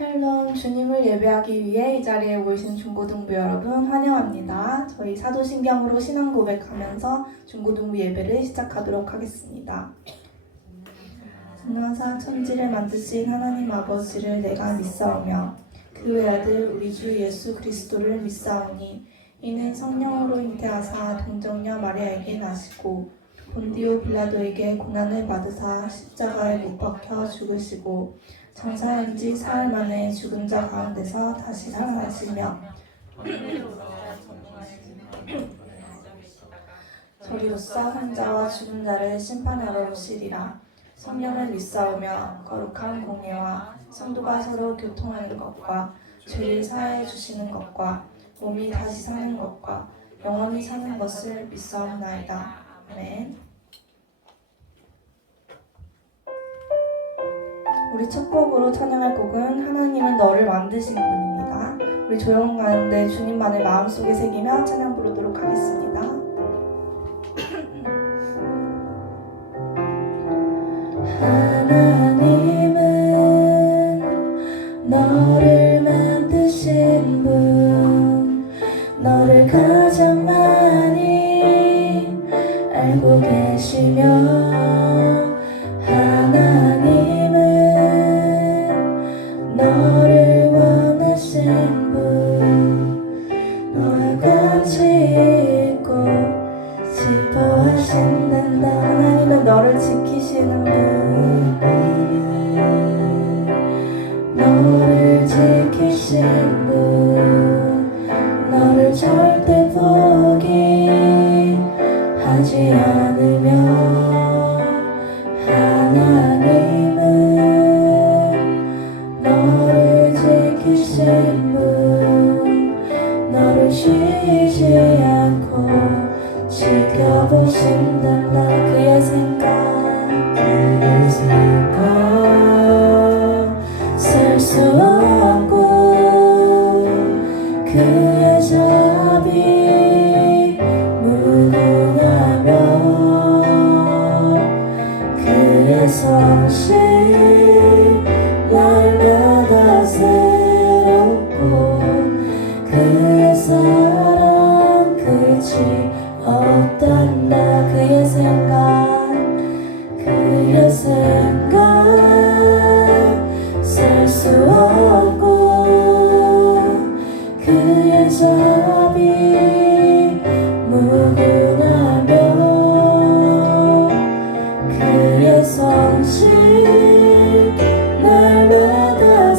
샬롬, 주님을 예배하기 위해 이 자리에 모이신 중고등부 여러분 환영합니다. 저희 사도신경으로 신앙 고백하면서 중고등부 예배를 시작하도록 하겠습니다. 전능하사 천지를 만드신 하나님 아버지를 내가 믿사오며 그 외아들 우리 주 예수 그리스도를 믿사오니 이는 성령으로 잉태하사 동정녀 마리아에게 나시고 본디오 빌라도에게 고난을 받으사 십자가에 못 박혀 죽으시고 장사한 지 사흘 만에 죽은 자 가운데서 다시 살아나시며 저리로서 환자와 죽은 자를 심판하러 오시리라. 성령을 믿사오며 거룩한 공예와 성도가 서로 교통하는 것과 죄를 사하여 주시는 것과 몸이 다시 사는 것과 영원히 사는 것을 믿사옵나이다. 아멘. 우리 첫 곡으로 찬양할 곡은 하나님은 너를 만드신 분입니다. 우리 조용 가운데 주님만을 마음속에 새기며 찬양 부르도록 하겠습니다. 하나님은 너를 만드신 분, 너를 가장 많이 알고 계시며 너를 원하신 분, 너와 같이 있고 싶어 하신단다. 하나님은 너를 지키시는 분, 너를 지키신 분, 너를 절대 포기하지 않으며 너를 쉬지 않고 지켜보신단다. 그의 생각 셀 수 없고 그의 자비 무궁하며 그의 성실 날마다 그의 사랑 끝이 없단다. 그의 생각 셀 수 없고 그의 자비 무궁하며 그의 성실 날마다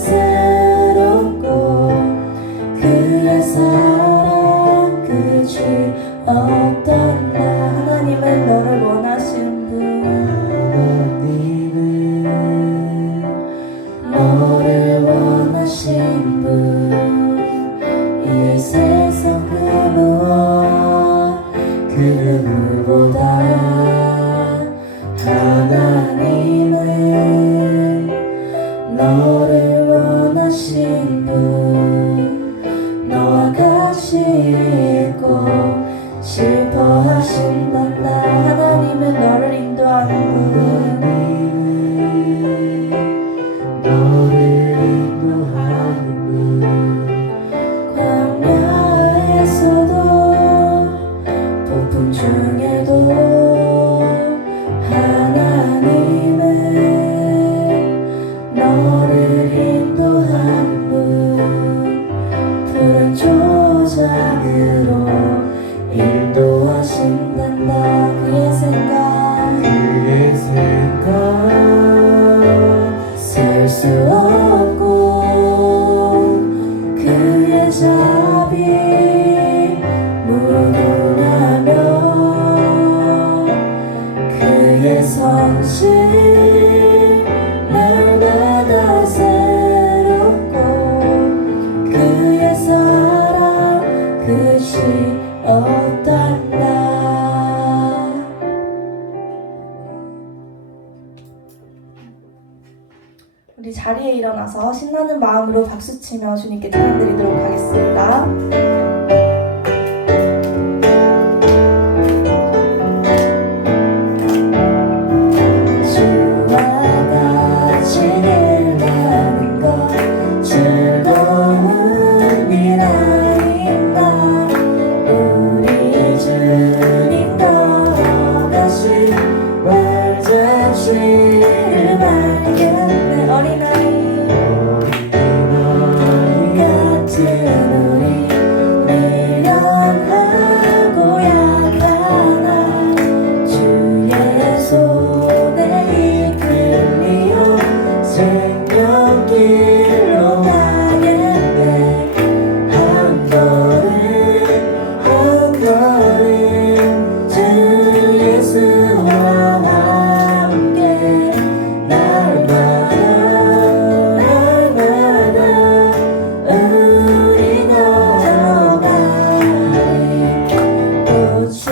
그의 사랑 끝이 없단다. 하나님은 너를 원하신 분, 너를 원하신 분, 이 세상 그 무엇 그 누구보다 하나님은 너를 원하신 분, 너와 같이 있고 싶어 하신단다. 하나님은 너를 인도하는 분, 너를 인도하는 분, 광야에서도 폭풍 중에도 하나님은 너를 인도하는 분, 푸른 조장으로 인도하신단다. 그의 생각 셀 수 없고 그의 자비 무궁하며 그의 성실 날마다 그의 사랑 끝이 없단다. 우리 자리에 일어나서 신나는 마음으로 박수치며 주님께 찬양드리도록 하겠습니다. 주와 같이 일하는 것 생명길로 가겠네. 한 걸음 한 걸음 주 예수와 함께 날마다 우리 걸어가리. 꽃이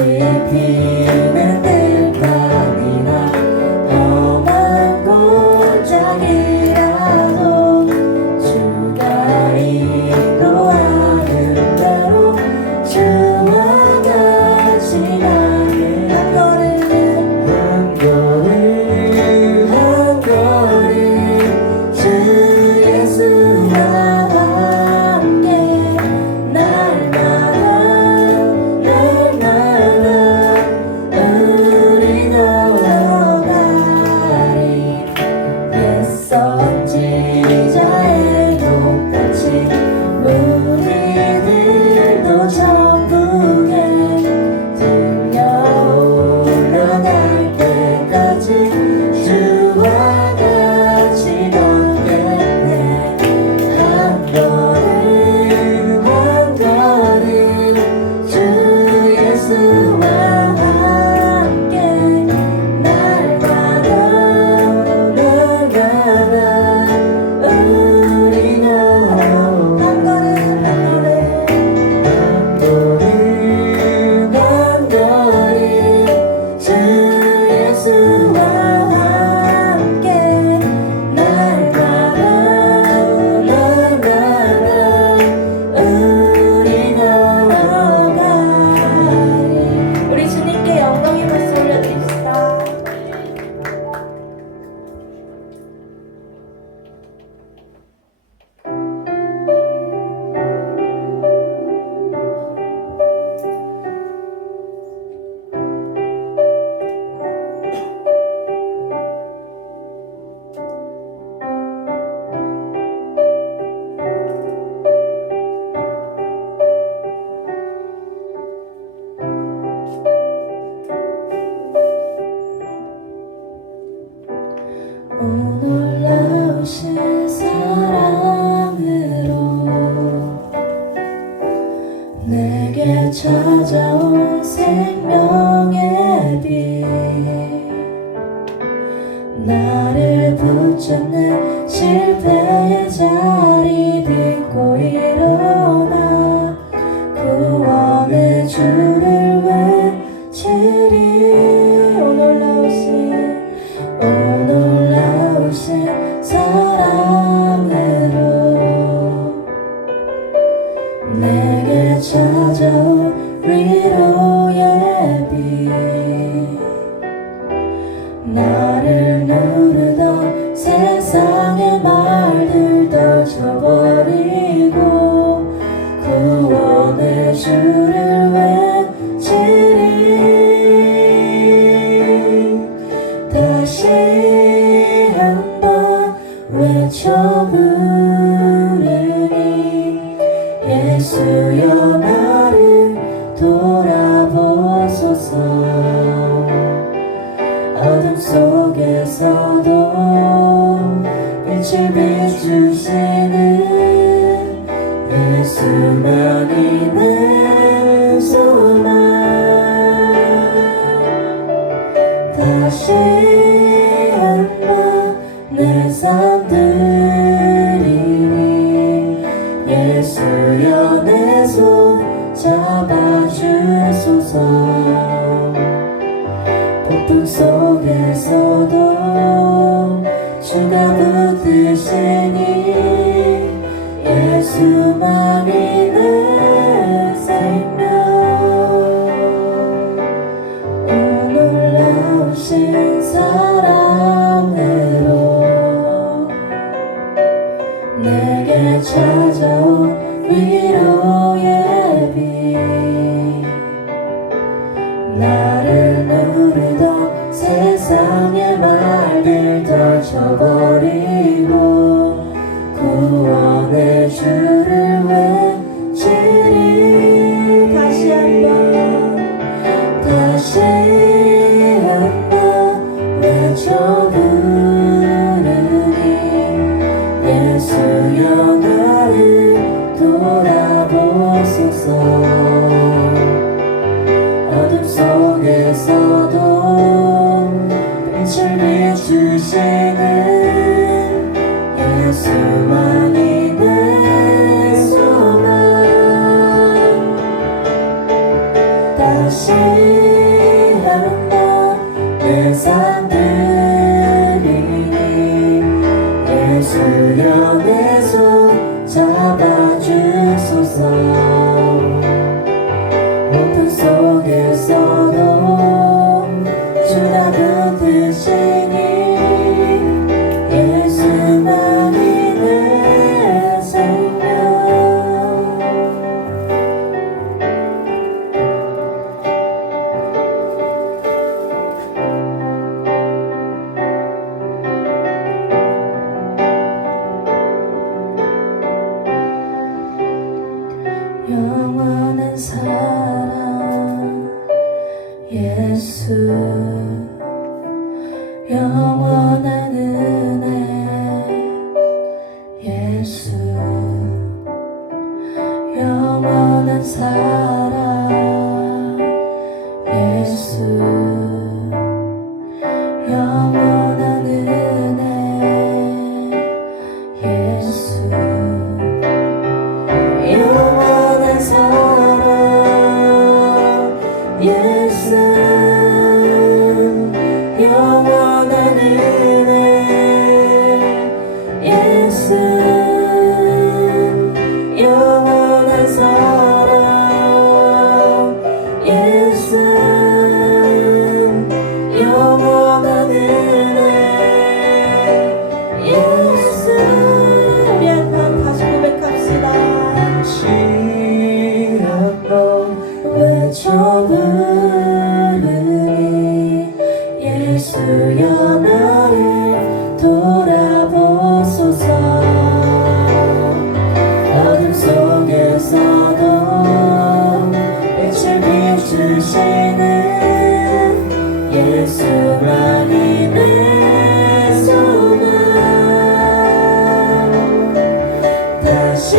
피는 들판이나 험한 골짜기라도 주가 인도하는 대로 주와 같이 가는 한 걸음 한 걸음 주 예수와 함께 날마다 우리 걸어가리. 햇선 지자의 높같이 우리들도 천국에 들려 올라갈 때까지 주와 같이 걷겠네. 한 걸음 한 걸음 주 예수와 함께 날마다 우리 걸어. 한 걸음 한 걸음 주 예수와 함께 날마다 우리 걸어가리. 우리 주님께 영광의 박수 올려드립시다. 오늘 나오신 사랑으로 내게 찾아온 생명의 빛, 나를 붙잡는 실패의 자리 딛고 일어나 구원의 주를 외치리. 오늘 나오신 사랑으로 내게 찾아온 위로의 빛, 나를 누르던 세상의 말들 던져버리고 구원의 주를 외치리. 다시 한번 외쳐 부르니 예수여 나를 돌아보소서. 어둠 속에서도 빛을 비추시는 예수만이 내 소망. 다시 한번 내 삶 드리니 예수여 내 손 잡아주소서. 폭풍 속에서도 주가 붙드시니 예수만이 내 생명. 오늘 나오신 사랑으로 내게 찾아온 위로의 빛, 나를 누르던 세상의 말들 던져버리고 구원의 주를 외치리. 다시 한번 외쳐 부르니 예수여 내 손 잡아주소서. 고통 속에서도 주가 붙드시니 예수만이 내 생명. 영원한 사랑 예수, 영원한 은혜 예수, 영원한 사랑 예수, 영원한 은혜 예수, 영원한 사랑 예수, 영원한 은혜 예수, 영원한 사랑 예수, 영원한 은혜 예수. 우리 한번 다시 고백합시다. 외쳐 부르니 예수여 나를 돌아보소서. 어둠 속에서도 빛을 비추시는 예수만이 내 소망. 다시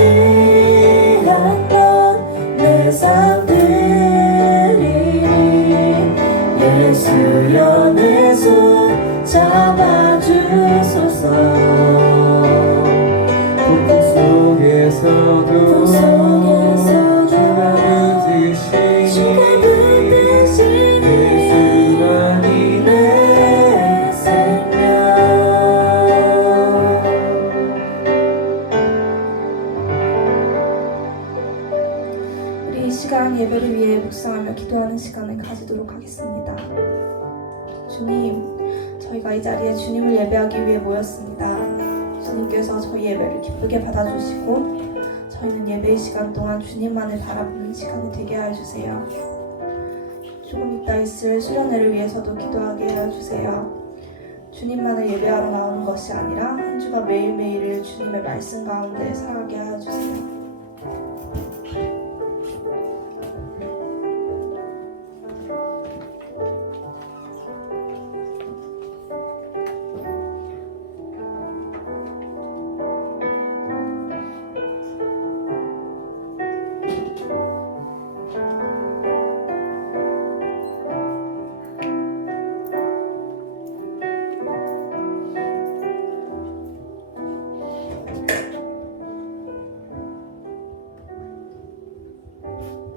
내 삶 드리니 예수여 내 손 잡아주소서. 고통 속에서도 주가 붙드시니 예수만이 내 생명. 우리 이 시간 예배를 위해 묵상하며 기도하는 시간을 가지도록 하겠습니다. 주님, 저희가 이 자리에 주님을 예배하기 위해 모였습니다. 주님께서 저희 예배를 기쁘게 받아주시고 저희는 예배의 시간 동안 주님만을 바라보는 시간이 되게 하여 주세요. 조금 이따 있을 수련회를 위해서도 기도하게 하여 주세요. 주님만을 예배하러 나오는 것이 아니라 한 주가 매일매일을 주님의 말씀 가운데 살아가게 하여 주세요.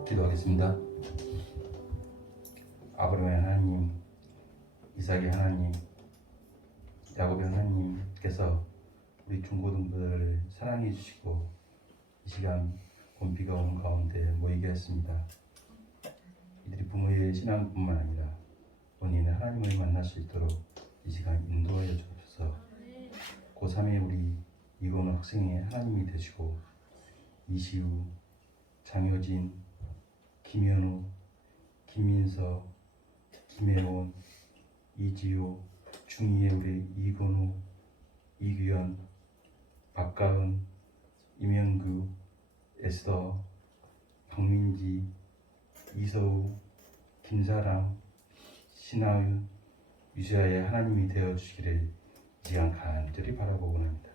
기도하겠습니다. 아브라함의 하나님, 이삭의 하나님, 야곱의 하나님께서 우리 중고등부들을 사랑해 주시고 이 시간 봄비가 오는 가운데 모이게 했습니다. 이들이 부모의 신앙뿐만 아니라 본인의 하나님을 만날 수 있도록 이 시간 인도하여 주옵소서. 고3의 우리 이건우 학생의 하나님이 되시고 이시우, 장효진, 김현우, 김민서, 김혜원, 이지호, 중2의 우리 이건우, 이규현, 박가은, 임영규, 에스더, 박민지, 이서우, 김사랑, 신하윤, 유수아의 하나님이 되어주시기를 이 시간 간절히 바라보고 합니다.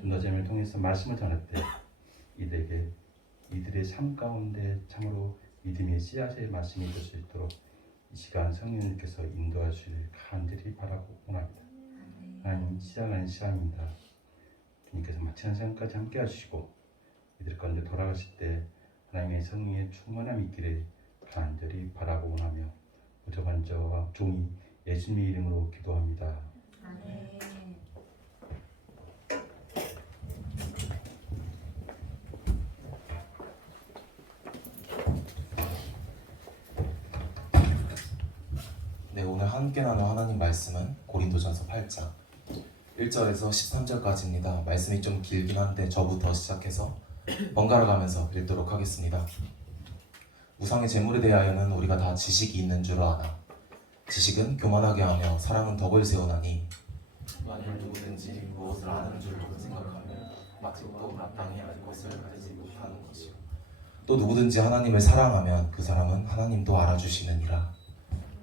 전도자를 통해서 말씀을 전할 때 이들의 삶 가운데 참으로 믿음의 씨앗의 말씀이 될 수 있도록 이 시간 성령님께서 인도하시길 간절히 바라보고 합니다. 하나님, 시작하는 시간입니다. 주님께서 마치는 시간까지 함께 하시고 이들 가운데 돌아가실 때 하나님의 성령의 충만함이 있기를 간절히 바라보고 하며 부족한 종이 예수님의 이름으로 기도합니다. 아멘. 함께 나눌 하나님 말씀은 고린도전서 8장 1절에서 13절까지입니다. 말씀이 좀 길긴 한데 저부터 시작해서 번갈아 가면서 읽도록 하겠습니다. 우상의 제물에 대하여는 우리가 다 지식이 있는 줄 아나. 지식은 교만하게 하며 사랑은 덕을 세우나니 만일 누구든지 무엇을 아는 줄로 생각하면 마침도 마땅히 알 것을 알지 못하는 것이요. 또 누구든지 하나님을 사랑하면 그 사람은 하나님도 알아주시느니라.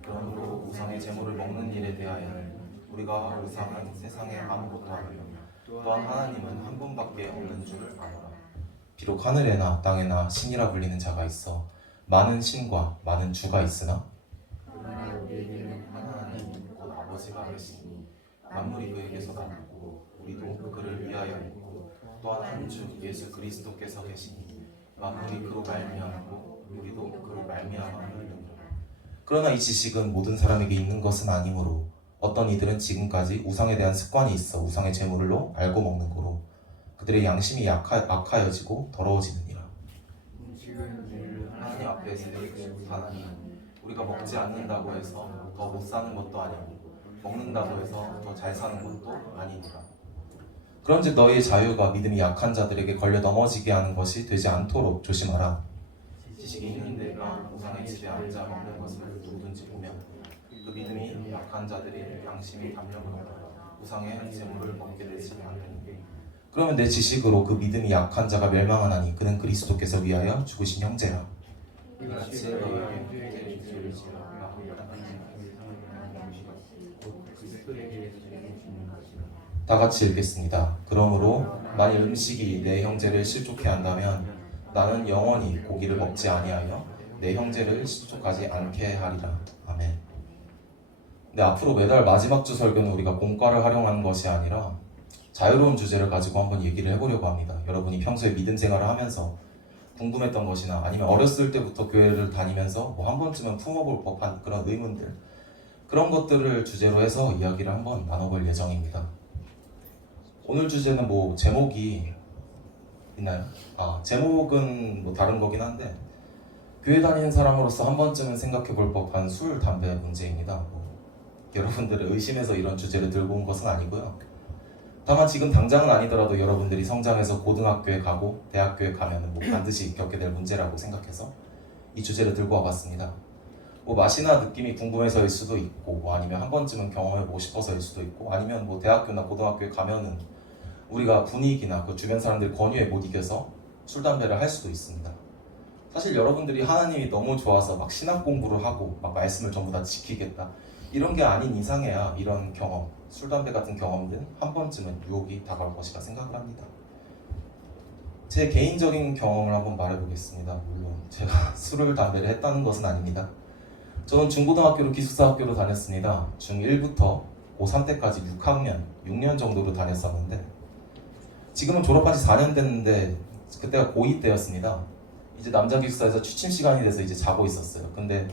그러므로 우상의 제물을 먹는 일에 대하여는 우리가 우상은 세상에 아무것도 아니며 또한 하나님은 한 분밖에 없는 줄을 아노라. 비록 하늘에나 땅에나 신이라 불리는 자가 있어 많은 신과 많은 주가 있으나 그러나 우리에게는 하나님 곧 아버지가 계시니 만물이 그에게서 나왔고 우리도 그를 위하여 있고 또한 한 주 예수 그리스도께서 계시니 만물이 그로 말미암고 우리도 그로 말미암음이니라. 그러나 이 지식은 모든 사람에게 있는 것은 아니므로 어떤 이들은 지금까지 우상에 대한 습관이 있어 우상의 제물로 알고 먹는 고로 그들의 양심이 악하여지고 더러워지느니라. 하나님 앞에 세우신 하나님은 우리가 먹지 않는다고 해서 더 못 사는 것도 아니고 먹는다고 해서 더 잘 사는 것도 아니니라. 그런즉 너희의 자유가 믿음이 약한 자들에게 걸려 넘어지게 하는 것이 되지 않도록 조심하라. 지식이 있는 데가 우상의 집에 앉아 먹는 것을 누구든지 보면 그 믿음이 약한 자들의 양심이 담력으로 우상의 제물을 먹게 되지 않으니 그러면 내 지식으로 그 믿음이 약한 자가 멸망하나니 그는 그리스도께서 위하여 죽으신 형제라. 이같이 너희에게 죄를 지으라. 다 같이 읽겠습니다. 그러므로 만일 음식이 내 형제를 실족해 한다면 나는 영원히 고기를 먹지 아니하여 내 형제를 실족하지 않게 하리라. 아멘. 네, 앞으로 매달 마지막 주 설교는 우리가 공과를 활용하는 것이 아니라 자유로운 주제를 가지고 한번 얘기를 해보려고 합니다. 여러분이 평소에 믿음 생활을 하면서 궁금했던 것이나 아니면 어렸을 때부터 교회를 다니면서 뭐 한 번쯤은 품어볼 법한 그런 의문들, 그런 것들을 주제로 해서 이야기를 한번 나눠볼 예정입니다. 오늘 주제는 뭐 제목이 있나요? 제목은 뭐 다른 거긴 한데 교회 다니는 사람으로서 한 번쯤은 생각해 볼 법한 술, 담배 문제입니다. 여러분들을 의심해서 이런 주제를 들고 온 것은 아니고요. 다만 지금 당장은 아니더라도 여러분들이 성장해서 고등학교에 가고 대학교에 가면은 뭐 반드시 겪게 될 문제라고 생각해서 이 주제를 들고 와봤습니다. 뭐 맛이나 느낌이 궁금해서일 수도 있고 뭐 아니면 한 번쯤은 경험해보고 싶어서일 수도 있고 아니면 뭐 대학교나 고등학교에 가면은 우리가 분위기나 그 주변 사람들 권유에 못 이겨서 술, 담배를 할 수도 있습니다. 사실 여러분들이 하나님이 너무 좋아서 막 신학 공부를 하고 막 말씀을 전부 다 지키겠다 이런 게 아닌 이상해야 이런 경험, 술, 담배 같은 경험들 한 번쯤은 유혹이 다가올 것이라 생각을 합니다. 제 개인적인 경험을 한번 말해보겠습니다. 물론 제가 술을, 담배를 했다는 것은 아닙니다. 저는 중고등학교로 기숙사학교로 다녔습니다. 중1부터 고3 때까지 6년 정도로 다녔었는데 지금은 졸업한 지 4년 됐는데 그때가 고2 때였습니다. 이제 남자 기숙사에서 취침 시간이 돼서 이제 자고 있었어요. 근데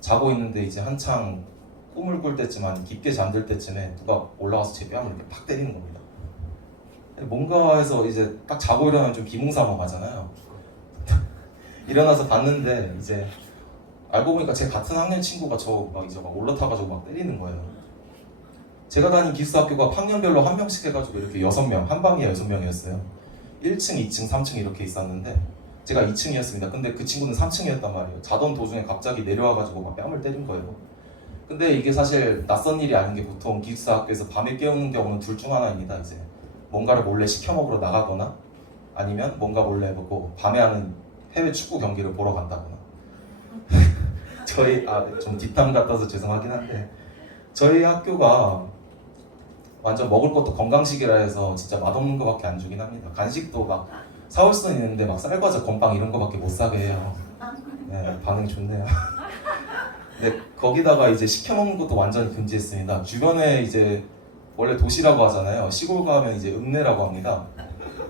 자고 있는데 이제 한창 꿈을 꿀 때쯤, 한 깊게 잠들 때쯤에 누가 올라와서 제 뺨을 이렇게 팍 때리는 겁니다. 뭔가 해서 이제 딱 자고 일어나면 좀 비몽사몽하잖아요. 일어나서 봤는데 이제 알고 보니까 제 같은 학년 친구가 이제 막 올라타가지고 막 때리는 거예요. 제가 다닌 기숙사학교가 학년별로 한 명씩 해가지고 이렇게 6명, 한 방에 6명이었어요. 1층, 2층, 3층 이렇게 있었는데 제가 2층이었습니다. 근데 그 친구는 3층이었단 말이에요. 자던 도중에 갑자기 내려와가지고 막 뺨을 때린 거예요. 근데 이게 사실 낯선 일이 아닌 게 보통 기숙사학교에서 밤에 깨우는 경우는 둘 중 하나입니다. 이제 뭔가를 몰래 시켜 먹으러 나가거나 아니면 뭔가 몰래 먹고 밤에 하는 해외 축구 경기를 보러 간다거나 저희 좀 뒷담 같아서 죄송하긴 한데 저희 학교가 완전 먹을 것도 건강식이라 해서 진짜 맛없는 거밖에 안 주긴 합니다. 간식도 막 사올 수는 있는데 막 쌀과자, 건빵 이런 거밖에 못 사게 해요. 네, 반응이 좋네요. 네, 거기다가 이제 시켜 먹는 것도 완전히 금지했습니다. 주변에 이제 원래 도시라고 하잖아요. 시골 가면 이제 읍내라고 합니다.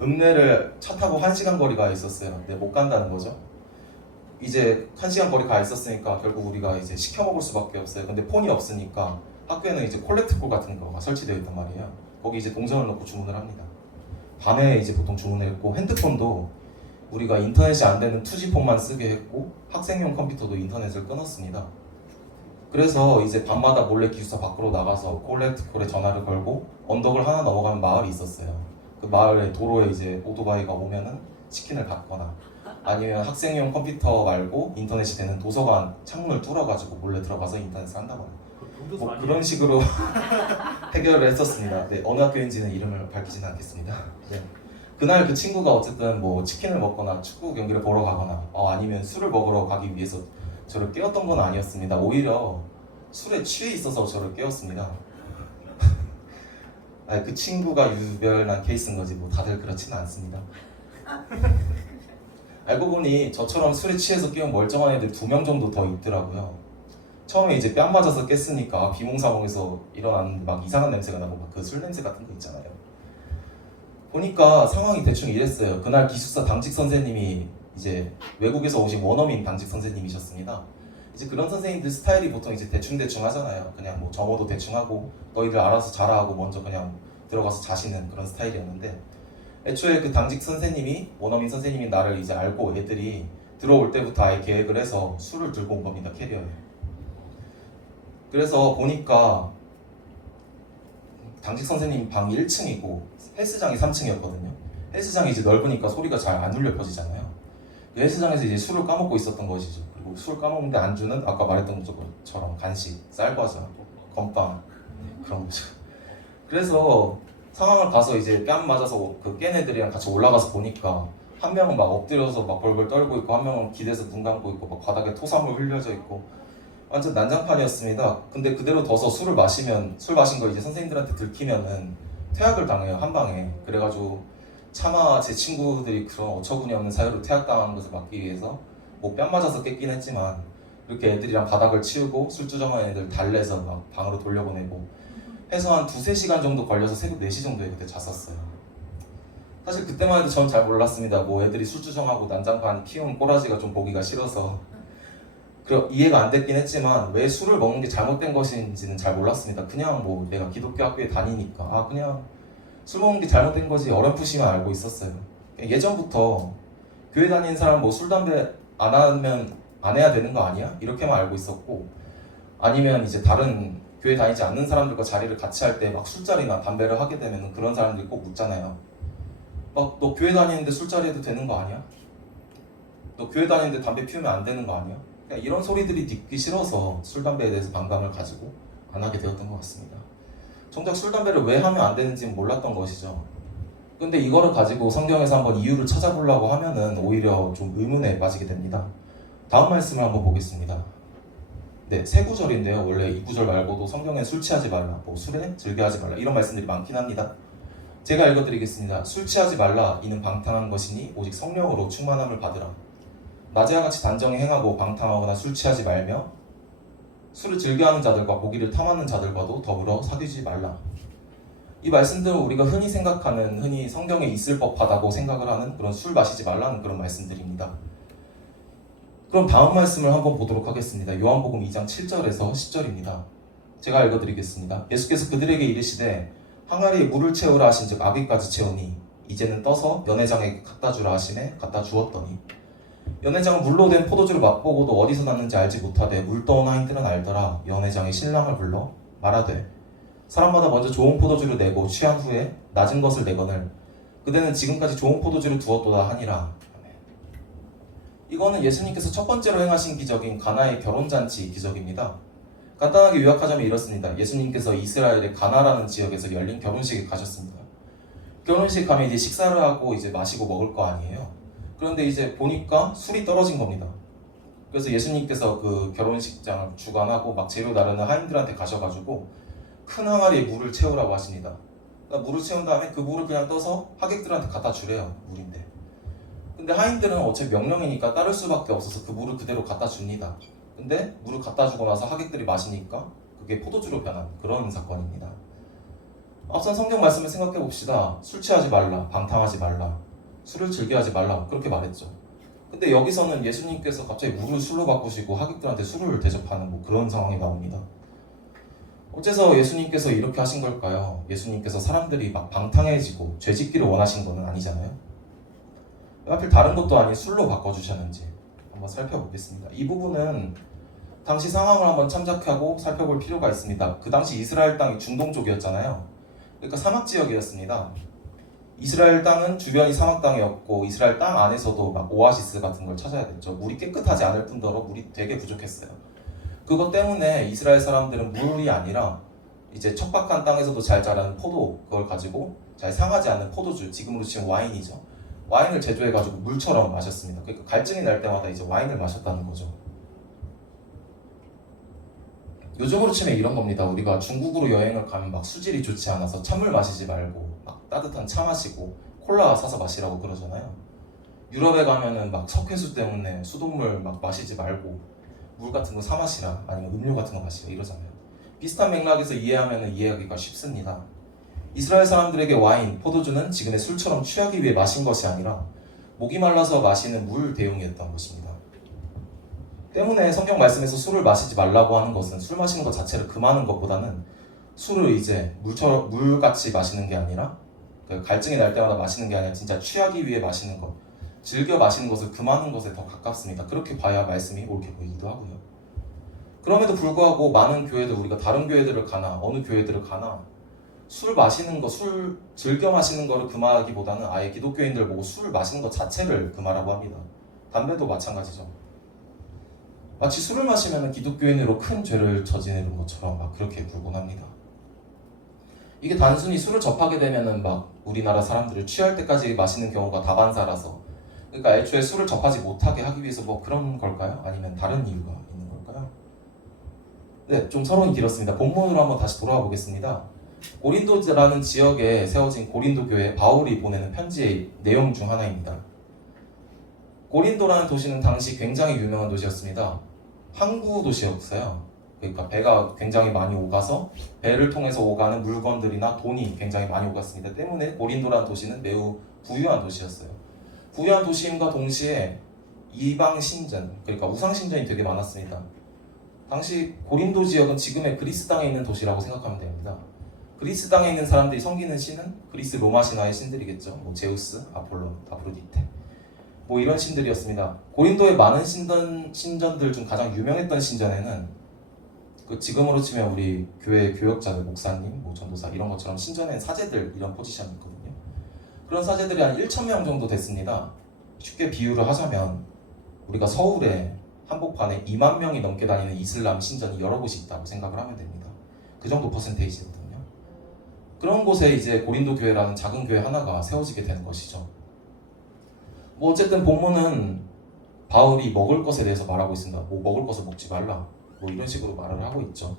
읍내를 차 타고 1시간 거리 가 있었어요. 근데 못 간다는 거죠. 이제 1시간 거리 가 있었으니까 결국 우리가 이제 시켜 먹을 수밖에 없어요. 근데 폰이 없으니까 학교에는 이제 콜렉트콜 같은 거가 설치되어 있단 말이에요. 거기 이제 동전을 넣고 주문을 합니다. 밤에 이제 보통 주문을 했고 핸드폰도 우리가 인터넷이 안 되는 2G폰만 쓰게 했고 학생용 컴퓨터도 인터넷을 끊었습니다. 그래서 이제 밤마다 몰래 기숙사 밖으로 나가서 콜렉트콜에 전화를 걸고 언덕을 하나 넘어가면 마을이 있었어요. 그 마을에 도로에 이제 오토바이가 오면은 치킨을 받거나 아니면 학생용 컴퓨터 말고 인터넷이 되는 도서관 창문을 뚫어가지고 몰래 들어가서 인터넷을 한다거나 뭐 그런 식으로 해결을 했었습니다. 네, 어느 학교인지는 이름을 밝히지는 않겠습니다. 네. 그날 그 친구가 어쨌든 뭐 치킨을 먹거나 축구 경기를 보러 가거나 아니면 술을 먹으러 가기 위해서 저를 깨웠던 건 아니었습니다. 오히려 술에 취해 있어서 저를 깨웠습니다. 아니, 그 친구가 유별난 케이스인 거지 뭐 다들 그렇지는 않습니다. 알고 보니 저처럼 술에 취해서 깨운 멀쩡한 애들 2명 정도 더 있더라고요. 처음에 이제 뺨 맞아서 깼으니까 비몽사몽에서 일어나는 막 이상한 냄새가 나고 막 그 술 냄새 같은 거 있잖아요. 보니까 상황이 대충 이랬어요. 그날 기숙사 당직 선생님이 이제 외국에서 오신 원어민 당직 선생님이셨습니다. 이제 그런 선생님들 스타일이 보통 이제 대충대충 하잖아요. 그냥 뭐 점호도 대충 하고 너희들 알아서 잘하고 먼저 그냥 들어가서 자시는 그런 스타일이었는데 애초에 그 당직 선생님이 원어민 선생님이 나를 이제 알고 애들이 들어올 때부터 아예 계획을 해서 술을 들고 온 겁니다. 캐리어에. 그래서 보니까 당직 선생님 방이 1층이고 헬스장이 3층이었거든요. 헬스장이 이제 넓으니까 소리가 잘 안 울려 퍼지잖아요. 그 헬스장에서 이제 술을 까먹고 있었던 것이죠. 그리고 술 까먹는데 안주는 아까 말했던 것처럼 간식, 쌀과자, 건빵 그런 거죠. 그래서 상황을 봐서 이제 뺨 맞아서 그 깬 애들이랑 같이 올라가서 보니까 한 명은 막 엎드려서 막 벌벌 떨고 있고 한 명은 기대서 눈 감고 있고 막 바닥에 토사물 흘려져 있고 완전 난장판이었습니다. 근데 그대로 둬서 술을 마시면 술 마신 거 이제 선생님들한테 들키면은 퇴학을 당해요, 한 방에. 그래가지고 차마 제 친구들이 그런 어처구니 없는 사유로 퇴학당하는 것을 막기 위해서 뭐 뺨 맞아서 깼긴 했지만 이렇게 애들이랑 바닥을 치우고 술주정한 애들 달래서 막 방으로 돌려보내고 해서 한 2-3시간 정도 걸려서 새벽 4시 정도에 그때 잤었어요. 사실 그때만 해도 전 잘 몰랐습니다. 뭐 애들이 술주정하고 난장판 피운 꼬라지가 좀 보기가 싫어서 이해가 안 됐긴 했지만 왜 술을 먹는 게 잘못된 것인지는 잘 몰랐습니다. 그냥 뭐 내가 기독교 학교에 다니니까 그냥 술 먹는 게 잘못된 거지 어렴풋이만 알고 있었어요. 예전부터 교회 다니는 사람 뭐 술 담배 안 하면 안 해야 되는 거 아니야? 이렇게만 알고 있었고 아니면 이제 다른 교회 다니지 않는 사람들과 자리를 같이 할 때 막 술자리나 담배를 하게 되면 그런 사람들이 꼭 묻잖아요. 막 너 교회 다니는데 술자리 해도 되는 거 아니야? 너 교회 다니는데 담배 피우면 안 되는 거 아니야? 그냥 이런 소리들이 듣기 싫어서 술, 담배에 대해서 반감을 가지고 안 하게 되었던 것 같습니다. 정작 술, 담배를 왜 하면 안 되는지는 몰랐던 것이죠. 근데 이거를 가지고 성경에서 한번 이유를 찾아보려고 하면은 오히려 좀 의문에 빠지게 됩니다. 다음 말씀을 한번 보겠습니다. 네, 세 구절인데요. 원래 이 구절 말고도 성경에 술 취하지 말라, 뭐 술에 즐겨하지 말라 이런 말씀들이 많긴 합니다. 제가 읽어드리겠습니다. 술 취하지 말라 이는 방탕한 것이니 오직 성령으로 충만함을 받으라. 낮에와 같이 단정히 행하고 방탕하거나 술 취하지 말며 술을 즐겨하는 자들과 고기를 탐하는 자들과도 더불어 사귀지 말라. 이 말씀들은 우리가 흔히 생각하는 흔히 성경에 있을 법하다고 생각을 하는 그런 술 마시지 말라는 그런 말씀들입니다. 그럼 다음 말씀을 한번 보도록 하겠습니다. 요한복음 2장 7절에서 10절입니다. 제가 읽어드리겠습니다. 예수께서 그들에게 이르시되 항아리에 물을 채우라 하신즉 아귀까지 채우니 이제는 떠서 연회장에게 갖다 주라 하시매 갖다 주었더니 연회장은 물로 된 포도주를 맛보고도 어디서 났는지 알지 못하되 물 떠온 하인들은 알더라. 연회장이 신랑을 불러 말하되 사람마다 먼저 좋은 포도주를 내고 취한 후에 낮은 것을 내거늘 그대는 지금까지 좋은 포도주를 두었도다 하니라. 이거는 예수님께서 첫 번째로 행하신 기적인 가나의 결혼잔치 기적입니다. 간단하게 요약하자면 이렇습니다. 예수님께서 이스라엘의 가나라는 지역에서 열린 결혼식에 가셨습니다. 결혼식 가면 이제 식사를 하고 이제 마시고 먹을 거 아니에요. 그런데 이제 보니까 술이 떨어진 겁니다. 그래서 예수님께서 그 결혼식장을 주관하고 막 재료 나르는 하인들한테 가셔가지고 큰 항아리에 물을 채우라고 하십니다. 그러니까 물을 채운 다음에 그 물을 그냥 떠서 하객들한테 갖다 주래요. 물인데. 근데 하인들은 어차피 명령이니까 따를 수밖에 없어서 그 물을 그대로 갖다 줍니다. 근데 물을 갖다 주고 나서 하객들이 마시니까 그게 포도주로 변한 그런 사건입니다. 앞선 성경 말씀을 생각해 봅시다. 술 취하지 말라, 방탕하지 말라, 술을 즐겨하지 말라 그렇게 말했죠. 근데 여기서는 예수님께서 갑자기 물을 술로 바꾸시고 하객들한테 술을 대접하는 뭐 그런 상황이 나옵니다. 어째서 예수님께서 이렇게 하신 걸까요? 예수님께서 사람들이 막 방탕해지고 죄짓기를 원하신 건 아니잖아요. 왜 하필 다른 것도 아닌 술로 바꿔주셨는지 한번 살펴보겠습니다. 이 부분은 당시 상황을 한번 참작하고 살펴볼 필요가 있습니다. 그 당시 이스라엘 땅이 중동 쪽이었잖아요. 그러니까 사막 지역이었습니다. 이스라엘 땅은 주변이 사막 땅이었고 이스라엘 땅 안에서도 막 오아시스 같은 걸 찾아야 됐죠. 물이 깨끗하지 않을 뿐더러 물이 되게 부족했어요. 그것 때문에 이스라엘 사람들은 물이 아니라 이제 척박한 땅에서도 잘 자라는 포도, 그걸 가지고 잘 상하지 않는 포도주, 지금으로 치면 와인이죠. 와인을 제조해가지고 물처럼 마셨습니다. 그러니까 갈증이 날 때마다 이제 와인을 마셨다는 거죠. 요즘으로 치면 이런 겁니다. 우리가 중국으로 여행을 가면 막 수질이 좋지 않아서 찬물 마시지 말고 막 따뜻한 차 마시고 콜라 사서 마시라고 그러잖아요. 유럽에 가면은 막 석회수 때문에 수돗물 막 마시지 말고 물 같은 거 사 마시라, 아니면 음료 같은 거 마시라 이러잖아요. 비슷한 맥락에서 이해하면 이해하기가 쉽습니다. 이스라엘 사람들에게 와인, 포도주는 지금의 술처럼 취하기 위해 마신 것이 아니라 목이 말라서 마시는 물 대용이었던 것입니다. 때문에 성경 말씀에서 술을 마시지 말라고 하는 것은 술 마시는 것 자체를 금하는 것보다는 술을 이제 물같이 마시는 게 아니라 갈증이 날 때마다 마시는 게 아니라 진짜 취하기 위해 마시는 것, 즐겨 마시는 것을 금하는 것에 더 가깝습니다. 그렇게 봐야 말씀이 옳게 보이기도 하고요. 그럼에도 불구하고 많은 교회들, 우리가 다른 교회들을 가나 어느 교회들을 가나 술 마시는 거, 술 즐겨 마시는 거를 금하기보다는 아예 기독교인들 보고 술 마시는 것 자체를 금하라고 합니다. 담배도 마찬가지죠. 마치 술을 마시면 기독교인으로 큰 죄를 저지르는 것처럼 막 그렇게 굴곤 합니다. 이게 단순히 술을 접하게 되면은 막 우리나라 사람들을 취할 때까지 마시는 경우가 다반사라서, 그러니까 애초에 술을 접하지 못하게 하기 위해서 뭐 그런 걸까요? 아니면 다른 이유가 있는 걸까요? 네, 좀 서론이 길었습니다. 본문으로 한번 다시 돌아와 보겠습니다. 고린도라는 지역에 세워진 고린도 교회 바울이 보내는 편지의 내용 중 하나입니다. 고린도라는 도시는 당시 굉장히 유명한 도시였습니다. 항구 도시였어요. 그러니까 배가 굉장히 많이 오가서 배를 통해서 오가는 물건들이나 돈이 굉장히 많이 오갔습니다. 때문에 고린도라는 도시는 매우 부유한 도시였어요. 부유한 도시임과 동시에 이방 신전, 그러니까 우상 신전이 되게 많았습니다. 당시 고린도 지역은 지금의 그리스 땅에 있는 도시라고 생각하면 됩니다. 그리스 땅에 있는 사람들이 섬기는 신은 그리스 로마 신화의 신들이겠죠. 뭐 제우스, 아폴론, 아프로디테, 뭐 이런 신들이었습니다. 고린도의 많은 신전들 중 가장 유명했던 신전에는 그 지금으로 치면 우리 교회 교역자들, 목사님, 뭐 전도사 이런 것처럼 신전엔 사제들 이런 포지션이 있거든요. 그런 사제들이 한 1,000명 정도 됐습니다. 쉽게 비유를 하자면 우리가 서울에 한복판에 2만 명이 넘게 다니는 이슬람 신전이 여러 곳이 있다고 생각을 하면 됩니다. 그 정도 퍼센테이지거든요. 그런 곳에 이제 고린도 교회라는 작은 교회 하나가 세워지게 되는 것이죠. 뭐 어쨌든 본문은 바울이 먹을 것에 대해서 말하고 있습니다. 뭐 먹을 것을 먹지 말라, 뭐 이런 식으로 말을 하고 있죠.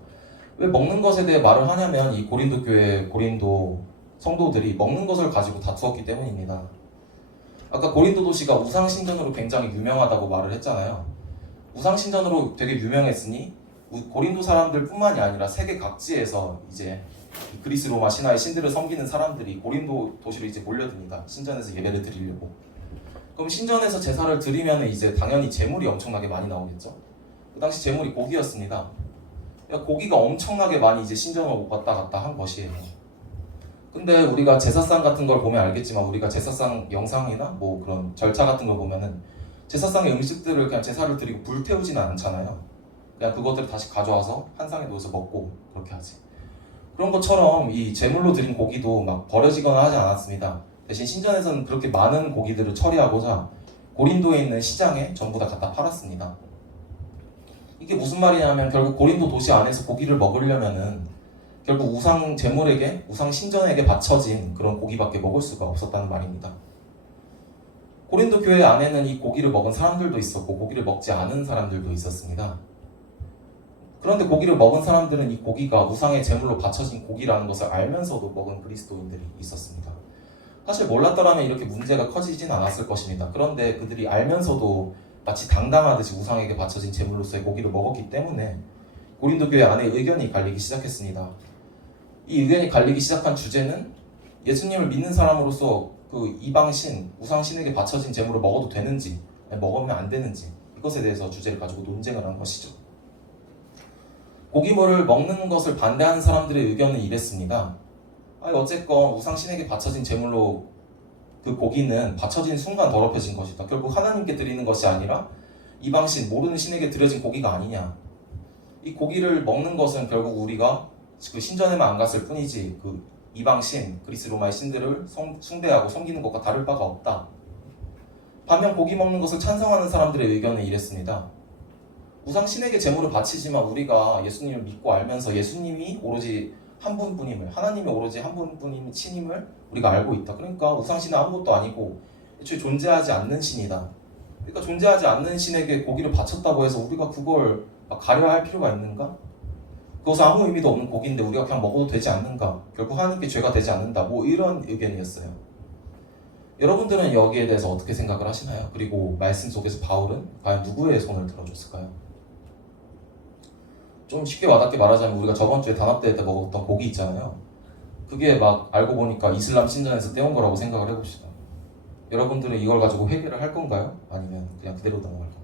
왜 먹는 것에 대해 말을 하냐면 이 고린도 교회, 고린도 성도들이 먹는 것을 가지고 다투었기 때문입니다. 아까 고린도 도시가 우상 신전으로 굉장히 유명하다고 말을 했잖아요. 우상 신전으로 되게 유명했으니 고린도 사람들 뿐만이 아니라 세계 각지에서 이제 그리스 로마 신화의 신들을 섬기는 사람들이 고린도 도시로 이제 몰려듭니다. 신전에서 예배를 드리려고. 그럼 신전에서 제사를 드리면 이제 당연히 제물이 엄청나게 많이 나오겠죠. 그 당시 제물이 고기였습니다. 고기가 엄청나게 많이 이제 신전으로 왔다 갔다 한 것이에요. 근데 우리가 제사상 같은 걸 보면 알겠지만 우리가 제사상 영상이나 뭐 그런 절차 같은 걸 보면은 제사상의 음식들을 그냥 제사를 드리고 불태우지는 않잖아요. 그냥 그것들을 다시 가져와서 한 상에 놓아서 먹고 그렇게 하지. 그런 것처럼 이 제물로 드린 고기도 막 버려지거나 하지 않았습니다. 대신 신전에서는 그렇게 많은 고기들을 처리하고자 고린도에 있는 시장에 전부 다 갖다 팔았습니다. 이게 무슨 말이냐면 결국 고린도 도시 안에서 고기를 먹으려면은 결국 우상 제물에게, 우상 신전에게 바쳐진 그런 고기밖에 먹을 수가 없었다는 말입니다. 고린도 교회 안에는 이 고기를 먹은 사람들도 있었고 고기를 먹지 않은 사람들도 있었습니다. 그런데 고기를 먹은 사람들은 이 고기가 우상의 제물로 바쳐진 고기라는 것을 알면서도 먹은 그리스도인들이 있었습니다. 사실 몰랐더라면 이렇게 문제가 커지진 않았을 것입니다. 그런데 그들이 알면서도 마치 당당하듯이 우상에게 바쳐진 제물로서의 고기를 먹었기 때문에 고린도 교회 안에 의견이 갈리기 시작했습니다. 이 의견이 갈리기 시작한 주제는 예수님을 믿는 사람으로서 그 이방신, 우상신에게 바쳐진 제물을 먹어도 되는지 먹으면 안 되는지 이것에 대해서 주제를 가지고 논쟁을 한 것이죠. 고기물을 먹는 것을 반대하는 사람들의 의견은 이랬습니다. 어쨌건 우상신에게 바쳐진 제물로 그 고기는 바쳐진 순간 더럽혀진 것이다. 결국 하나님께 드리는 것이 아니라 이방신, 모르는 신에게 드려진 고기가 아니냐. 이 고기를 먹는 것은 결국 우리가 그 신전에만 안 갔을 뿐이지 그 이방신, 그리스 로마의 신들을 숭배하고 섬기는 것과 다를 바가 없다. 반면 고기 먹는 것을 찬성하는 사람들의 의견은 이랬습니다. 우상신에게 제물을 바치지만 우리가 예수님을 믿고 알면서 예수님이 오로지 한 분뿐임을, 하나님이 오로지 한 분뿐인 신임을 우리가 알고 있다. 그러니까 우상신은 아무것도 아니고 애초에 존재하지 않는 신이다. 그러니까 존재하지 않는 신에게 고기를 바쳤다고 해서 우리가 그걸 막 가려야 할 필요가 있는가? 그것은 아무 의미도 없는 고기인데 우리가 그냥 먹어도 되지 않는가? 결국 하나님께 죄가 되지 않는다. 뭐 이런 의견이었어요. 여러분들은 여기에 대해서 어떻게 생각을 하시나요? 그리고 말씀 속에서 바울은 과연 누구의 손을 들어줬을까요? 좀 쉽게 와닿게 말하자면 우리가 저번 주에 단합대회 때 먹었던 고기 있잖아요. 그게 막 알고 보니까 이슬람 신전에서 떼온 거라고 생각을 해봅시다. 여러분들은 이걸 가지고 회개를 할 건가요? 아니면 그냥 그대로 넘어갈 건가요?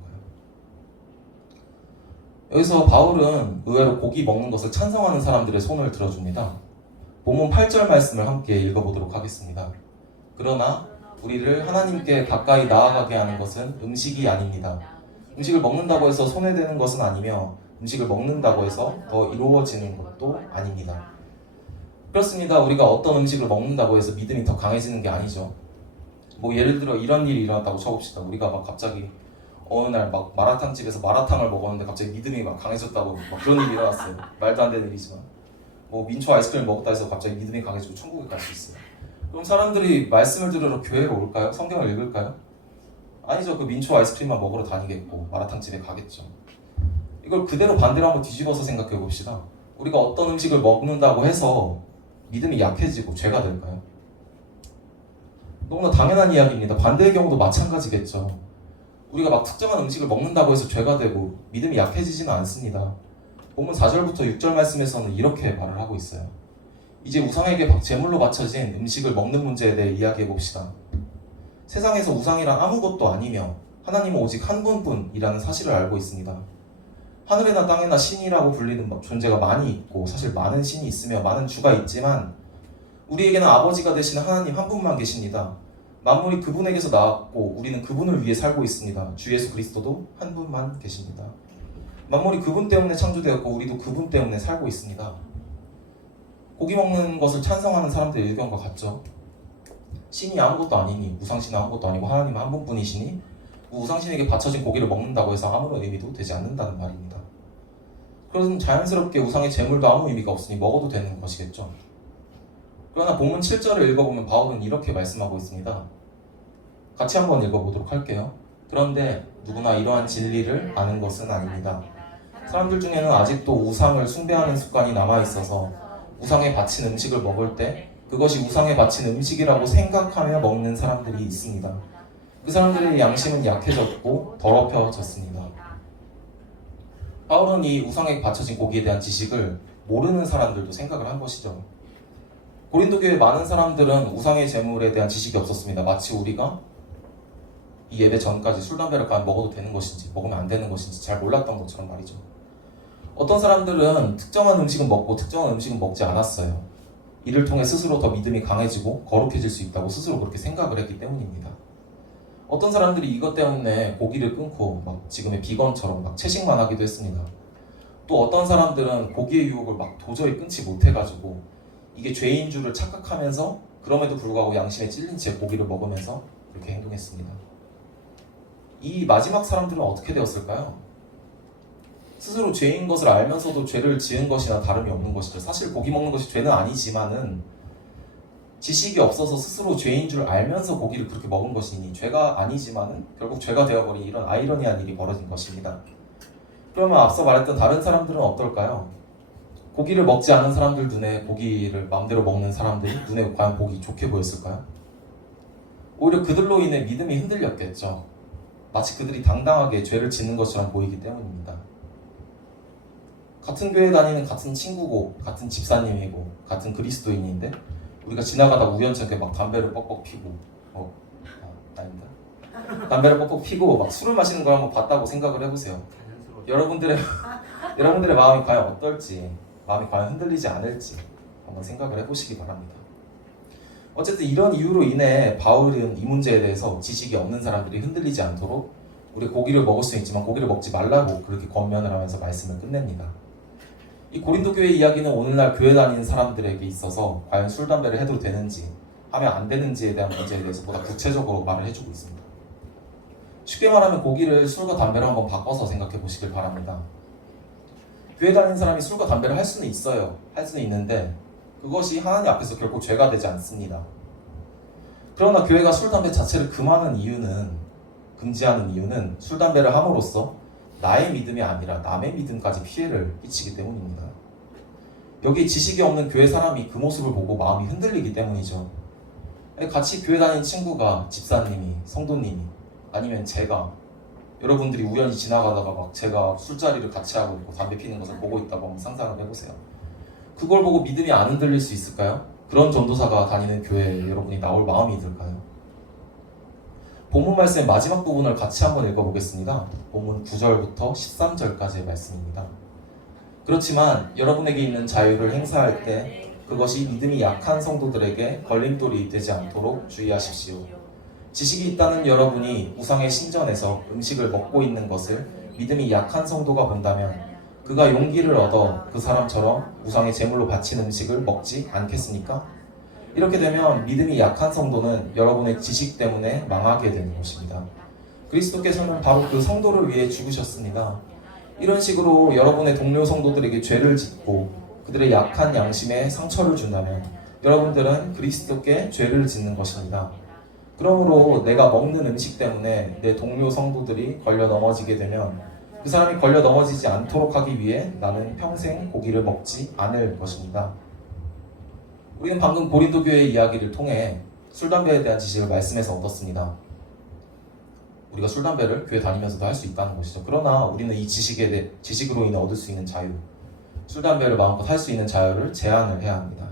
여기서 바울은 의외로 고기 먹는 것을 찬성하는 사람들의 손을 들어줍니다. 본문 8절 말씀을 함께 읽어보도록 하겠습니다. 그러나 우리를 하나님께 가까이 나아가게 하는 것은 음식이 아닙니다. 음식을 먹는다고 해서 손해되는 것은 아니며 음식을 먹는다고 해서 더 이루어지는 것도 아닙니다. 그렇습니다. 우리가 어떤 음식을 먹는다고 해서 믿음이 더 강해지는 게 아니죠. 뭐 예를 들어 이런 일이 일어났다고 쳐봅시다. 우리가 막 갑자기 어느 날 막 마라탕 집에서 마라탕을 먹었는데 갑자기 믿음이 막 강해졌다고 막 그런 일이 일어났어요. 말도 안 되는 일이지만 뭐 민초 아이스크림 먹었다 해서 갑자기 믿음이 강해지고 천국에 갈 수 있어요. 그럼 사람들이 말씀을 들으러 교회로 올까요? 성경을 읽을까요? 아니죠. 그 민초 아이스크림만 먹으러 다니겠고 마라탕 집에 가겠죠. 이걸 그대로 반대로 한번 뒤집어서 생각해 봅시다. 우리가 어떤 음식을 먹는다고 해서 믿음이 약해지고 죄가 될까요? 너무나 당연한 이야기입니다. 반대의 경우도 마찬가지겠죠. 우리가 막 특정한 음식을 먹는다고 해서 죄가 되고 믿음이 약해지지는 않습니다. 본문 4절부터 6절 말씀에서는 이렇게 말을 하고 있어요. 이제 우상에게 제물로 바쳐진 음식을 먹는 문제에 대해 이야기해 봅시다. 세상에서 우상이란 아무것도 아니며 하나님은 오직 한 분뿐이라는 사실을 알고 있습니다. 하늘에나 땅에나 신이라고 불리는 존재가 많이 있고 사실 많은 신이 있으며 많은 주가 있지만 우리에게는 아버지가 되시는 하나님 한 분만 계십니다. 만물이 그분에게서 나왔고 우리는 그분을 위해 살고 있습니다. 주 예수 그리스도도 한 분만 계십니다. 만물이 그분 때문에 창조되었고 우리도 그분 때문에 살고 있습니다. 고기 먹는 것을 찬성하는 사람들의 의견과 같죠. 신이 아무것도 아니니 우상신은 아무것도 아니고 하나님은 한 분뿐이시니 우상신에게 바쳐진 고기를 먹는다고 해서 아무런 의미도 되지 않는다는 말입니다. 그럼 자연스럽게 우상의 제물도 아무 의미가 없으니 먹어도 되는 것이겠죠. 그러나 본문 7절을 읽어보면 바울은 이렇게 말씀하고 있습니다. 같이 한번 읽어보도록 할게요. 그런데 누구나 이러한 진리를 아는 것은 아닙니다. 사람들 중에는 아직도 우상을 숭배하는 습관이 남아있어서 우상에 바친 음식을 먹을 때 그것이 우상에 바친 음식이라고 생각하며 먹는 사람들이 있습니다. 그 사람들의 양심은 약해졌고 더럽혀졌습니다. 바울은 이 우상에 바쳐진 고기에 대한 지식을 모르는 사람들도 생각을 한 것이죠. 고린도 교회 많은 사람들은 우상의 제물에 대한 지식이 없었습니다. 마치 우리가 이 예배 전까지 술, 담배를 과연 먹어도 되는 것인지 먹으면 안 되는 것인지 잘 몰랐던 것처럼 말이죠. 어떤 사람들은 특정한 음식은 먹고 특정한 음식은 먹지 않았어요. 이를 통해 스스로 더 믿음이 강해지고 거룩해질 수 있다고 스스로 그렇게 생각을 했기 때문입니다. 어떤 사람들이 이것 때문에 고기를 끊고 막 지금의 비건처럼 막 채식만 하기도 했습니다. 또 어떤 사람들은 고기의 유혹을 막 도저히 끊지 못해가지고 이게 죄인 줄을 착각하면서 그럼에도 불구하고 양심에 찔린 채 고기를 먹으면서 그렇게 행동했습니다. 이 마지막 사람들은 어떻게 되었을까요? 스스로 죄인 것을 알면서도 죄를 지은 것이나 다름이 없는 것이죠. 사실 고기 먹는 것이 죄는 아니지만은 지식이 없어서 스스로 죄인 줄 알면서 고기를 그렇게 먹은 것이니 죄가 아니지만은 결국 죄가 되어버린 이런 아이러니한 일이 벌어진 것입니다. 그러면 앞서 말했던 다른 사람들은 어떨까요? 고기를 먹지 않은 사람들 눈에 고기를 마음대로 먹는 사람들이 눈에 과연 보기 좋게 보였을까요? 오히려 그들로 인해 믿음이 흔들렸겠죠. 마치 그들이 당당하게 죄를 짓는 것처럼 보이기 때문입니다. 같은 교회 다니는 같은 친구고 같은 집사님이고 같은 그리스도인인데 우리가 지나가다 우연찮게 막 담배를 뻑뻑 피고 아닙니다. 담배를 뻑뻑 피고 막 술을 마시는 걸 한번 봤다고 생각을 해보세요. 여러분들의 마음이 과연 어떨지, 마음이 과연 흔들리지 않을지 한번 생각을 해보시기 바랍니다. 어쨌든 이런 이유로 인해 바울은 이 문제에 대해서 지식이 없는 사람들이 흔들리지 않도록 우리 고기를 먹을 수 있지만 고기를 먹지 말라고 그렇게 권면을 하면서 말씀을 끝냅니다. 이 고린도 교회 이야기는 오늘날 교회 다니는 사람들에게 있어서 과연 술, 담배를 해도 되는지 하면 안 되는지에 대한 문제에 대해서 보다 구체적으로 말을 해주고 있습니다. 쉽게 말하면 고기를 술과 담배를 한번 바꿔서 생각해 보시길 바랍니다. 교회 다니는 사람이 술과 담배를 할 수는 있어요. 할 수는 있는데 그것이 하나님 앞에서 결코 죄가 되지 않습니다. 그러나 교회가 술, 담배 자체를 금지하는 이유는 술, 담배를 함으로써 나의 믿음이 아니라 남의 믿음까지 피해를 끼치기 때문입니다. 여기 지식이 없는 교회 사람이 그 모습을 보고 마음이 흔들리기 때문이죠. 같이 교회 다니는 친구가 집사님이, 성도님이 아니면 제가 여러분들이 우연히 지나가다가 막 제가 술자리를 같이 하고 있고 담배 피는 것을 보고 있다고 한번 상상을 해보세요. 그걸 보고 믿음이 안 흔들릴 수 있을까요? 그런 전도사가 다니는 교회에 여러분이 나올 마음이 들까요? 본문 말씀의 마지막 부분을 같이 한번 읽어보겠습니다. 본문 9절부터 13절까지의 말씀입니다. 그렇지만 여러분에게 있는 자유를 행사할 때 그것이 믿음이 약한 성도들에게 걸림돌이 되지 않도록 주의하십시오. 지식이 있다는 여러분이 우상의 신전에서 음식을 먹고 있는 것을 믿음이 약한 성도가 본다면 그가 용기를 얻어 그 사람처럼 우상의 제물로 바친 음식을 먹지 않겠습니까? 이렇게 되면 믿음이 약한 성도는 여러분의 지식 때문에 망하게 되는 것입니다. 그리스도께서는 바로 그 성도를 위해 죽으셨습니다. 이런 식으로 여러분의 동료 성도들에게 죄를 짓고 그들의 약한 양심에 상처를 준다면 여러분들은 그리스도께 죄를 짓는 것입니다. 그러므로 내가 먹는 음식 때문에 내 동료 성도들이 걸려 넘어지게 되면 그 사람이 걸려 넘어지지 않도록 하기 위해 나는 평생 고기를 먹지 않을 것입니다. 우리는 방금 고린도 교회의 이야기를 통해 술, 담배에 대한 지식을 말씀에서 얻었습니다. 우리가 술, 담배를 교회 다니면서도 할 수 있다는 것이죠. 그러나 우리는 이 지식으로 인해 얻을 수 있는 자유, 술, 담배를 마음껏 할 수 있는 자유를 제한을 해야 합니다.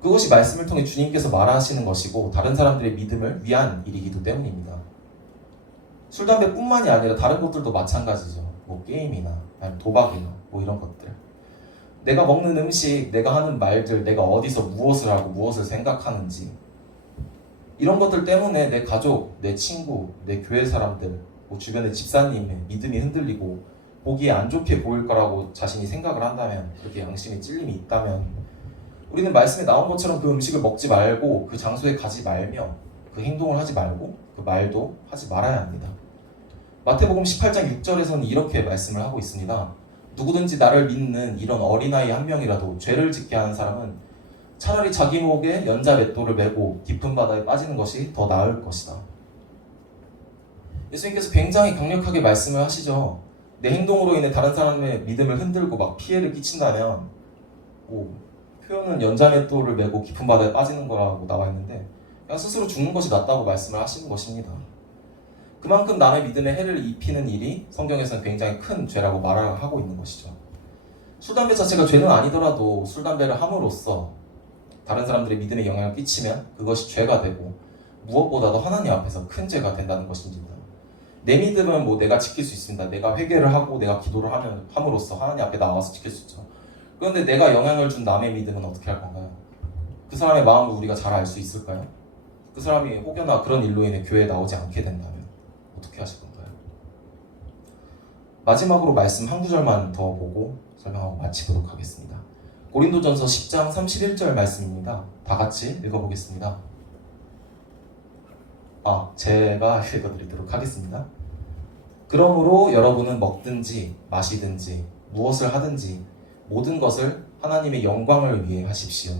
그것이 말씀을 통해 주님께서 말하시는 것이고 다른 사람들의 믿음을 위한 일이기도 때문입니다. 술, 담배뿐만이 아니라 다른 것들도 마찬가지죠. 뭐 게임이나 아니면 도박이나 뭐 이런 것들. 내가 먹는 음식, 내가 하는 말들, 내가 어디서 무엇을 하고 무엇을 생각하는지 이런 것들 때문에 내 가족, 내 친구, 내 교회 사람들, 뭐 주변의 집사님의 믿음이 흔들리고 보기에 안 좋게 보일 거라고 자신이 생각을 한다면, 그렇게 양심에 찔림이 있다면 우리는 말씀에 나온 것처럼 그 음식을 먹지 말고 그 장소에 가지 말며 그 행동을 하지 말고 그 말도 하지 말아야 합니다. 마태복음 18장 6절에서는 이렇게 말씀을 하고 있습니다. 누구든지 나를 믿는 이런 어린아이 한 명이라도 죄를 짓게 하는 사람은 차라리 자기 목에 연자 맷돌을 메고 깊은 바다에 빠지는 것이 더 나을 것이다. 예수님께서 굉장히 강력하게 말씀을 하시죠. 내 행동으로 인해 다른 사람의 믿음을 흔들고 막 피해를 끼친다면, 표현은 연자 맷돌을 메고 깊은 바다에 빠지는 거라고 나와 있는데 그냥 스스로 죽는 것이 낫다고 말씀을 하시는 것입니다. 그만큼 남의 믿음에 해를 입히는 일이 성경에서는 굉장히 큰 죄라고 말을 하고 있는 것이죠. 술, 담배 자체가 죄는 아니더라도 술, 담배를 함으로써 다른 사람들의 믿음에 영향을 끼치면 그것이 죄가 되고 무엇보다도 하나님 앞에서 큰 죄가 된다는 것입니다. 내 믿음은 뭐 내가 지킬 수 있습니다. 내가 회개를 하고 내가 기도를 함으로써 하나님 앞에 나와서 지킬 수 있죠. 그런데 내가 영향을 준 남의 믿음은 어떻게 할 건가요? 그 사람의 마음을 우리가 잘 알 수 있을까요? 그 사람이 혹여나 그런 일로 인해 교회에 나오지 않게 된다면 어떻게 하실 건가요? 마지막으로 말씀 한 구절만 더 보고 설명하고 마치도록 하겠습니다. 고린도전서 10장 31절 말씀입니다. 다 같이 읽어보겠습니다. 제가 읽어드리도록 하겠습니다. 그러므로 여러분은 먹든지 마시든지 무엇을 하든지 모든 것을 하나님의 영광을 위해 하십시오.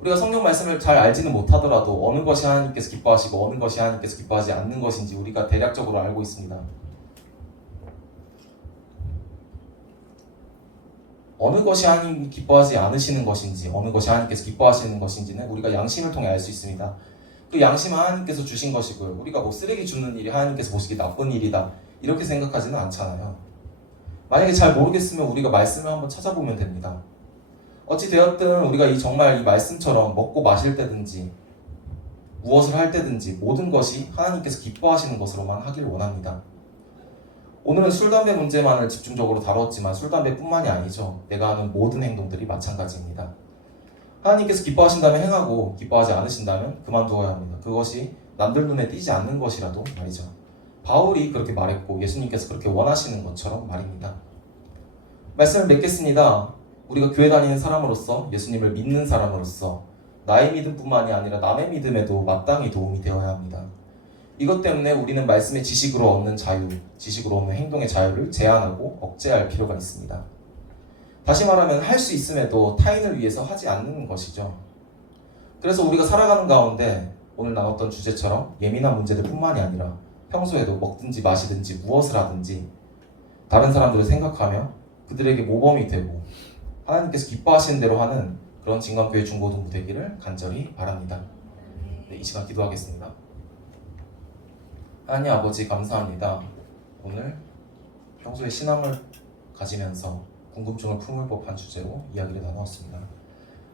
우리가 성경 말씀을 잘 알지는 못하더라도 어느 것이 하나님께서 기뻐하시고 어느 것이 하나님께서 기뻐하지 않는 것인지 우리가 대략적으로 알고 있습니다. 어느 것이 하나님 기뻐하지 않으시는 것인지 어느 것이 하나님께서 기뻐하시는 것인지는 우리가 양심을 통해 알 수 있습니다. 그 양심은 하나님께서 주신 것이고요. 우리가 뭐 쓰레기 줍는 일이 하나님께서 보시기 나쁜 일이다 이렇게 생각하지는 않잖아요. 만약에 잘 모르겠으면 우리가 말씀을 한번 찾아보면 됩니다. 어찌 되었든 우리가 정말 이 말씀처럼 먹고 마실 때든지 무엇을 할 때든지 모든 것이 하나님께서 기뻐하시는 것으로만 하길 원합니다. 오늘은 술, 담배 문제만을 집중적으로 다뤘지만 술, 담배뿐만이 아니죠. 내가 하는 모든 행동들이 마찬가지입니다. 하나님께서 기뻐하신다면 행하고 기뻐하지 않으신다면 그만두어야 합니다. 그것이 남들 눈에 띄지 않는 것이라도 말이죠. 바울이 그렇게 말했고 예수님께서 그렇게 원하시는 것처럼 말입니다. 말씀을 맺겠습니다. 우리가 교회 다니는 사람으로서, 예수님을 믿는 사람으로서 나의 믿음뿐만이 아니라 남의 믿음에도 마땅히 도움이 되어야 합니다. 이것 때문에 우리는 말씀의 지식으로 얻는 자유, 지식으로 얻는 행동의 자유를 제한하고 억제할 필요가 있습니다. 다시 말하면 할 수 있음에도 타인을 위해서 하지 않는 것이죠. 그래서 우리가 살아가는 가운데 오늘 나눴던 주제처럼 예민한 문제들 뿐만이 아니라 평소에도 먹든지 마시든지 무엇을 하든지 다른 사람들을 생각하며 그들에게 모범이 되고 하나님께서 기뻐하시는 대로 하는 그런 진광교회 중고등부 되기를 간절히 바랍니다. 네, 이 시간 기도하겠습니다. 하나님 아버지 감사합니다. 오늘 평소에 신앙을 가지면서 궁금증을 품을 법한 주제로 이야기를 나누었습니다.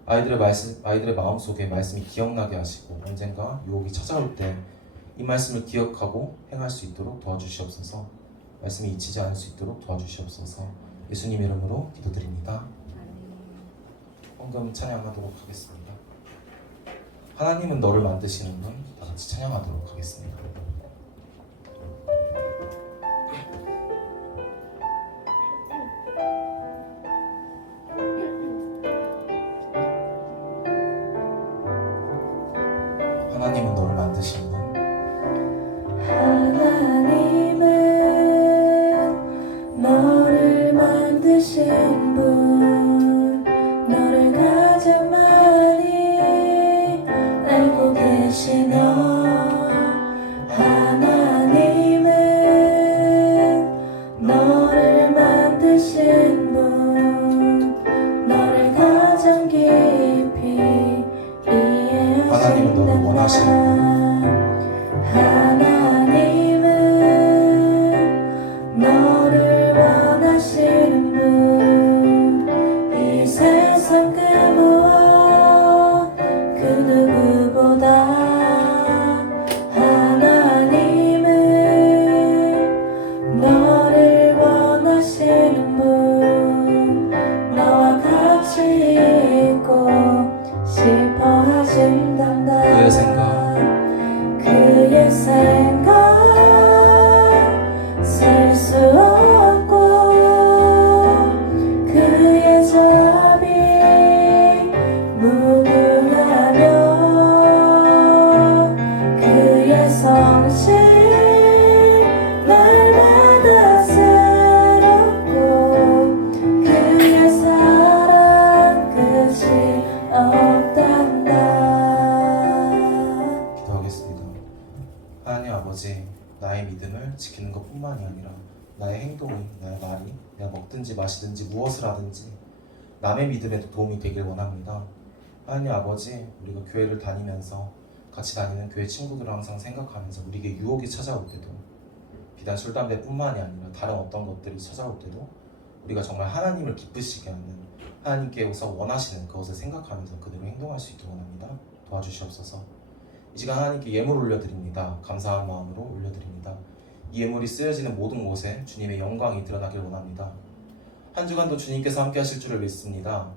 아이들의 마음속에 말씀이 기억나게 하시고 언젠가 유혹이 찾아올 때 이 말씀을 기억하고 행할 수 있도록 도와주시옵소서. 말씀이 잊히지 않을 수 있도록 도와주시옵소서. 예수님 이름으로 기도드립니다. 헌금 찬양하도록 하겠습니다. 하나님은 너를 만드시는 분, 다 같이 찬양하도록 하겠습니다. 하나님은 너를 만드신 분, 하나님은 너를 만드신 분, 너를 가장 많이 알고 계시며, 하나님은 너를 만드신 분, 너를 가장 깊이 하나님은 너를 원하시는 분, 하나님은 너를 원하시는 분, 이 세상 그 무엇 그 누구보다 하나님은 너를 원하시는 분, 너와 같이 있고 싶어 하신단다. 그의 생각, 그의 생각 셀 수 없고, 그의 자비 무궁하며, 그의 성실 날마다 새롭고, 그의 사랑 끝이 없단다. 기도하겠습니다. 하나님 아버지, 나의 믿음을 지키는 것뿐만이 아니라 나의 행동이, 나의 말이, 내가 먹든지 마시든지 무엇을 하든지 남의 믿음에도 도움이 되길 원합니다. 하나님 아버지, 우리가 교회를 다니면서 같이 다니는 교회 친구들을 항상 생각하면서 우리에게 유혹이 찾아올 때도, 비단 술, 담배뿐만이 아니라 다른 어떤 것들이 찾아올 때도 우리가 정말 하나님을 기쁘시게 하는, 하나님께서 원하시는 그것을 생각하면서 그대로 행동할 수 있도록 원합니다. 도와주시옵소서. 이 시간 하나님께 예물 올려드립니다. 감사한 마음으로 올려드립니다. 이 예물이 쓰여지는 모든 곳에 주님의 영광이 드러나길 원합니다. 한 주간도 주님께서 함께 하실 줄을 믿습니다.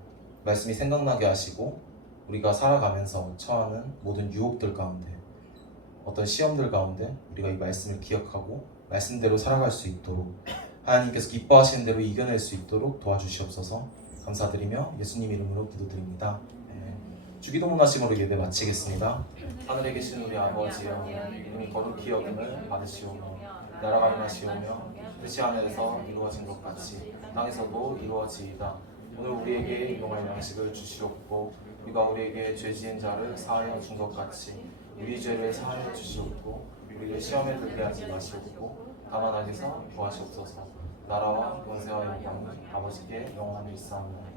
말씀이 생각나게 하시고 우리가 살아가면서 처하는 모든 유혹들 가운데, 어떤 시험들 가운데 우리가 이 말씀을 기억하고 말씀대로 살아갈 수 있도록, 하나님께서 기뻐하시는 대로 이겨낼 수 있도록 도와주시옵소서. 감사드리며 예수님 이름으로 기도드립니다. 주기도문 하심으로 예배 마치겠습니다. 하늘에 계신 우리 아버지여, 이름이 거룩히 여김을 받으시오며, 나라가 임하시오며, 뜻이 하늘에서 이루어진 것 같이 땅에서도 이루어지이다. 오늘 우리에게 일용할 양식을 주시옵고, 우리가 우리에게 죄 지은 자를 사하여 준 것 같이 우리 죄를 사하여 주시옵고, 우리를 시험에 들게 하지 마시옵고, 다만 악에서 구하시옵소서. 나라와 권세와 영광이 아버지께 영원히 있사옵나이다.